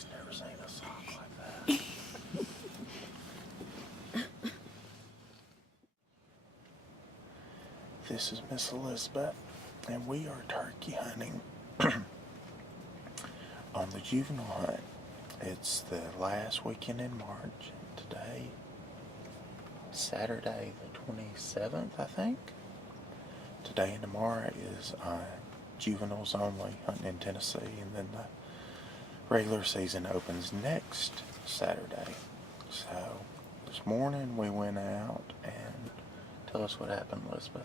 He's never seen a sock like that. This is Miss Elizabeth, and we are turkey hunting on the juvenile hunt. It's the last weekend in March, and today, Saturday the 27th, I think. Today and tomorrow is juveniles only, hunting in Tennessee, and then the regular season opens next Saturday. So, this morning we went out, and tell us what happened, Elizabeth.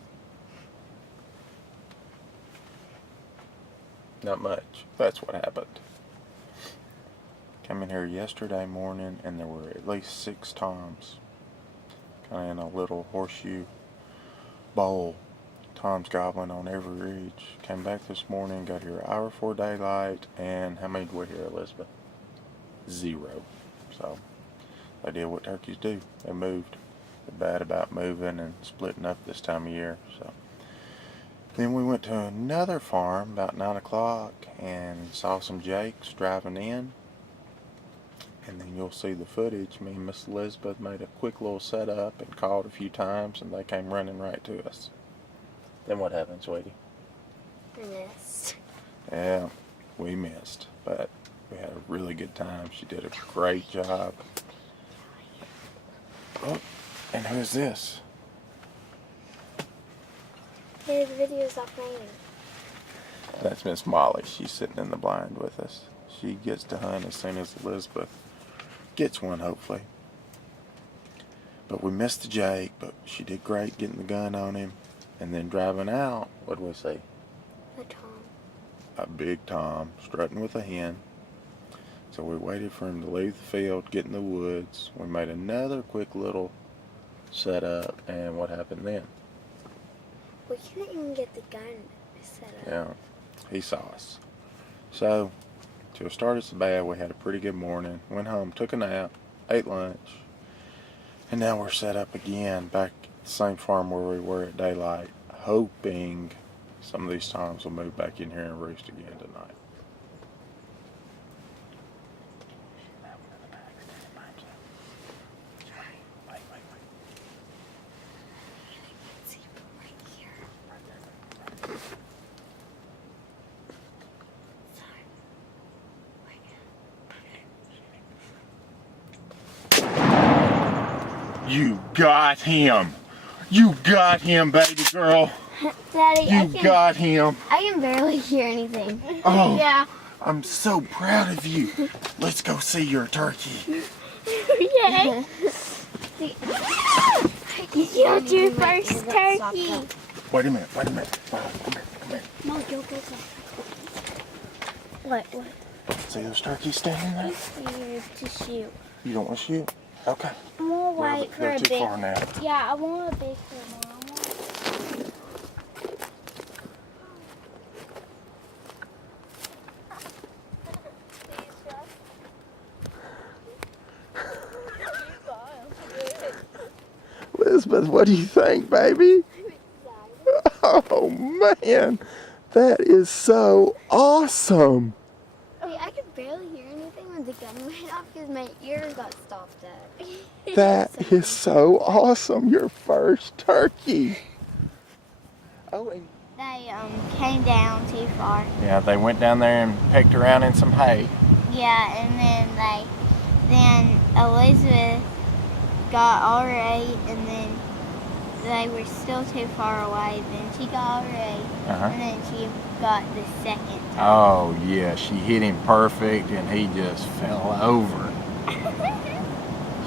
Not much. That's what happened. Came in here yesterday morning, and there were at least 6 toms, kind of in a little horseshoe bowl. Toms gobbling on every ridge. Came back this morning, got here an hour before daylight, and how many did we hear, Elizabeth? 0. So, they did what turkeys do. They moved. They're bad about moving and splitting up this time of year. So, then we went to another farm about 9 o'clock and saw some jakes driving in. And then you'll see the footage. Me and Miss Elizabeth made a quick little setup and called a few times, and they came running right to us. Then what happened, sweetie? We missed. Yeah, we missed, but we had a really good time. She did a great job. Oh, and who's this? Hey, the video's off raining. That's Miss Molly. She's sitting in the blind with us. She gets to hunt as soon as Elizabeth gets one, hopefully. But we missed the Jake, but she did great getting the gun on him. And then driving out, what did we see? A tom. A big tom strutting with a hen. So we waited for him to leave the field, get in the woods. We made another quick little setup, and what happened then? We couldn't even get the gun set up. Yeah, he saw us. So, to start us bad, we had a pretty good morning. Went home, took a nap, ate lunch, and now we're set up again back at the same farm where we were at daylight, hoping some of these toms will move back in here and roost again tonight. You got him! You got him, baby girl! Daddy, You got him! I can barely hear anything. Oh, Yeah. I'm so proud of you. Let's go see your turkey. Yay! You killed your first turkey. Wait a minute. Come here. No, go. What? See those turkeys standing there? Here to shoot. You don't want to shoot? Okay. I'm gonna wait for They're a too big. far now. Yeah, I want a big one. Elizabeth, what do you think, baby? Oh, man. That is so awesome. I could barely hear anything when the gun went off because my ears got stopped up. That is so awesome. Your first turkey. Oh, and They came down too far. yeah, they went down there and pecked around in some hay. Yeah, and then Elizabeth got all right, and then they were still too far away. Then she got all right, and then she got the second time. Oh, yeah, she hit him perfect, and he just fell over.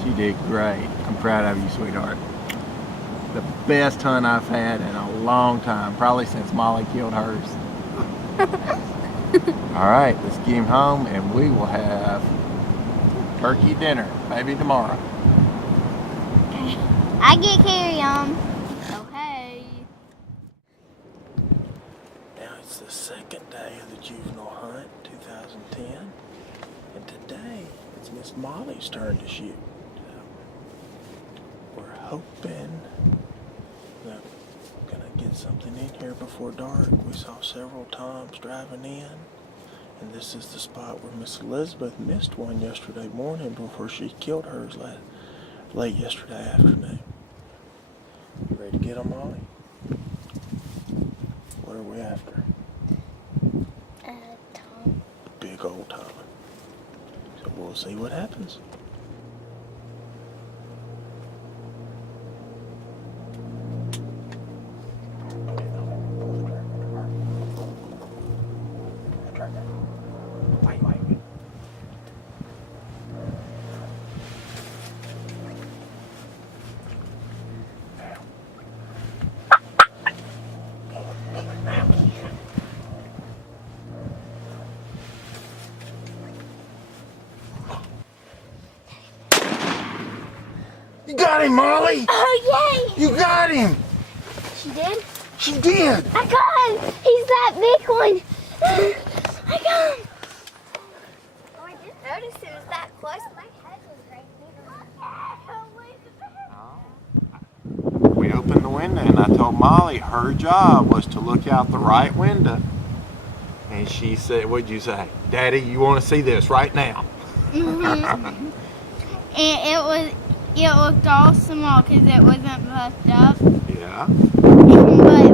She did great. I'm proud of you, sweetheart. The best hunt I've had in a long time, probably since Molly killed hers. All right, let's get him home, and we will have turkey dinner, maybe tomorrow. Okay. I get carry on. Oh, hey. Now It's the second day of the juvenile hunt, 2010, and today it's Miss Molly's turn to shoot. We're hoping that we're gonna get something in here before dark. We saw several toms driving in, And this is the spot where Miss Elizabeth missed one yesterday morning before she killed hers late yesterday afternoon. You ready to get them, Molly? What are we after? Tom. Big old Tom. So we'll see what happens. You got him, Molly! Oh, yay! You got him! She did? She did! I got him! He's that big one! I got him! Oh, I didn't notice it was that close. My head was right there. We opened the window and I told Molly her job was to look out the right window. And she said, what'd you say? Daddy, you want to see this right now? Mm-hmm. And it looked all small because it wasn't puffed up. Yeah. But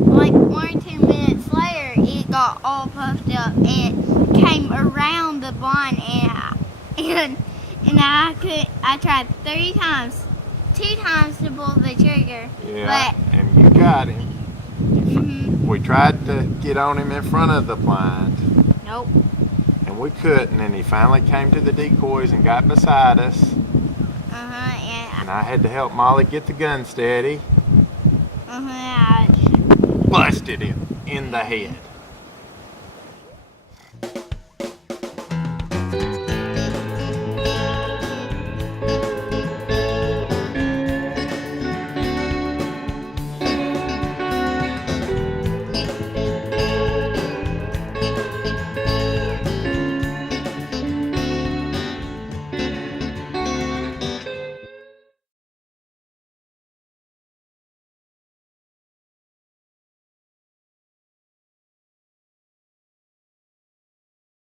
like 1 or 2 minutes later, it got all puffed up and came around the blind, and I tried 3 times, 2 times to pull the trigger. Yeah. And you got him. Mm-hmm. We tried to get on him in front of the blind. Nope. And we couldn't, and he finally came to the decoys and got beside us. And I had to help Molly get the gun steady. Uh-huh. Busted him in the head.